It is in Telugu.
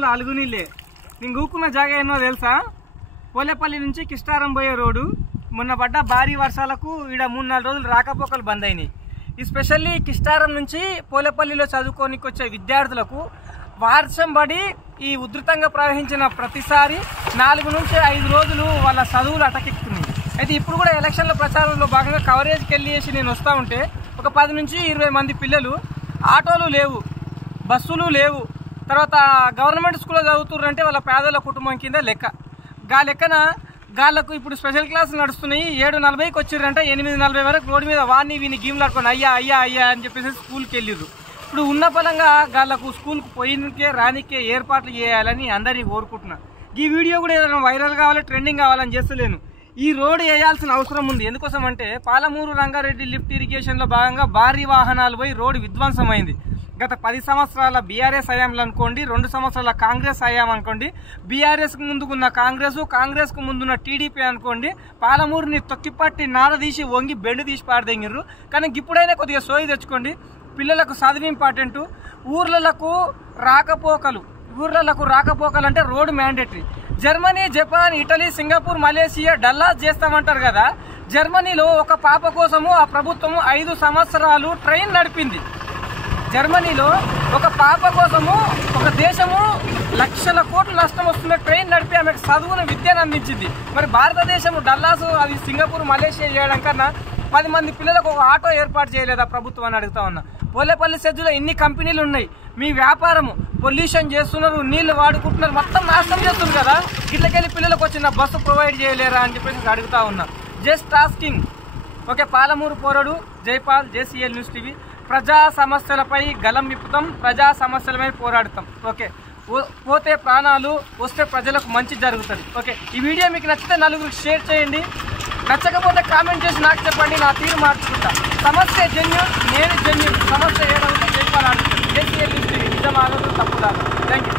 ఫుల్ అలుగునీళ్ళే. నేను కూకున్న జాగా ఎన్నో తెలుసా? పోలేపల్లి నుంచి కిష్టారం పోయే రోడ్డు. మొన్న పడ్డ భారీ వర్షాలకు ఈడ 3-4 రోజులు రాకపోకలు బంద్ అయినాయి. ఎస్పెషల్లీ కిష్టారం నుంచి పోలేపల్లిలో చదువుకోనికి వచ్చే విద్యార్థులకు వర్షం పడి ఈ ఉధృతంగా ప్రవహించిన ప్రతిసారి 4 నుంచి 5 రోజులు వాళ్ళ చదువులు అటకెక్కుతున్నాయి. అయితే ఇప్పుడు కూడా ఎలక్షన్ల ప్రచారంలో భాగంగా కవరేజ్కి వెళ్ళేసి నేను వస్తూ ఉంటే ఒక 10 నుంచి 20 మంది పిల్లలు, ఆటోలు లేవు, బస్సులు లేవు, తర్వాత గవర్నమెంట్ స్కూల్లో చదువుతున్నారంటే వాళ్ళ పేదల కుటుంబం కింద లెక్క. లెక్కన గాళ్ళకు ఇప్పుడు స్పెషల్ క్లాసులు నడుస్తున్నాయి. 7:40కి వచ్చిర్రంటే 8:40 వరకు రోడ్డు మీద వాడిని వీని గేమ్లు ఆడుకొని అయ్యా అయ్యా అయ్యా అని చెప్పేసి స్కూల్కి వెళ్ళిర్రు. ఇప్పుడు ఉన్న బలంగా గాళ్ళకు స్కూల్కి పోయినకే రానికే ఏర్పాట్లు చేయాలని అందరినీ కోరుకుంటున్నా. ఈ వీడియో కూడా ఏదైనా వైరల్ కావాలి, ట్రెండింగ్ కావాలని చేస్తలేను. ఈ రోడ్డు వేయాల్సిన అవసరం ఉంది. ఎందుకోసం అంటే పాలమూరు రంగారెడ్డి లిఫ్ట్ ఇరిగేషన్లో భాగంగా భారీ వాహనాలు పోయి రోడ్డు విధ్వంసమైంది. గత 10 సంవత్సరాల బీఆర్ఎస్ హయాంలు అనుకోండి, 2 సంవత్సరాల కాంగ్రెస్ హయాం అనుకోండి, బీఆర్ఎస్కు ముందుకున్న కాంగ్రెస్కు ముందున్న టీడీపీ అనుకోండి, పాలమూరుని తొక్కిపట్టి నారదీసి వంగి బెండు తీసి పారదెంగిర్రు. కానీ ఇప్పుడైనా కొద్దిగా సోయి తెచ్చుకోండి. పిల్లలకు చదువు ఇంపార్టెంట్. ఊర్లకు రాకపోకలు అంటే road mandatory. Germany, Japan, Italy, Singapore, Malaysia Dallas చేస్తామంటారు కదా. జర్మనీలో ఒక పాప కోసము ఆ ప్రభుత్వము 5 సంవత్సరాలు ట్రైన్ నడిపింది. జర్మనీలో ఒక పాప కోసము ఒక దేశము లక్షల కోట్ల నష్టం వస్తున్న ట్రైన్ నడిపి ఆమెకు చదువును, విద్యను అందించింది. మరి భారతదేశం డల్లాసు, అది సింగపూర్, మలేషియా చేయడం కన్నా 10 మంది పిల్లలకు ఒక ఆటో ఏర్పాటు చేయలేదా ప్రభుత్వం అని అడుగుతా ఉన్నా. పోలేపల్లి సెజ్జులో ఎన్ని కంపెనీలు ఉన్నాయి, మీ వ్యాపారము పొల్యూషన్ చేస్తున్నారు, నీళ్లు వాడుకుంటున్నారు, మొత్తం నాశనం చేస్తున్నారు కదా. ఇట్లకెళ్ళి పిల్లలకు వచ్చిన బస్సు ప్రొవైడ్ చేయలేరా అని చెప్పేసి అడుగుతా ఉన్నా. Just asking. ఓకే, పాలమూరు పోరడు జైపాల్, JCL న్యూస్ టీవీ. ప్రజా సమస్యలపై గలం విప్పుతాం, ప్రజా సమస్యలపై పోరాడుతాం. ఓకే, పోతే ప్రాణాలు, వస్తే ప్రజలకు మంచి జరుగుతుంది. ఓకే, ఈ వీడియో మీకు నచ్చితే నలుగురికి షేర్ చేయండి. నచ్చకపోతే కామెంట్ చేసి నాకు చెప్పండి, నా తీరు మార్చుకుంటా. సమస్య జెన్యూన్, నేను జెన్యూన్. సమస్య ఏడవుతే జైపాల్ ఆడుతుంది. JCL news TV. నిజం ఆగదు, తప్పు రాదు. Thank you.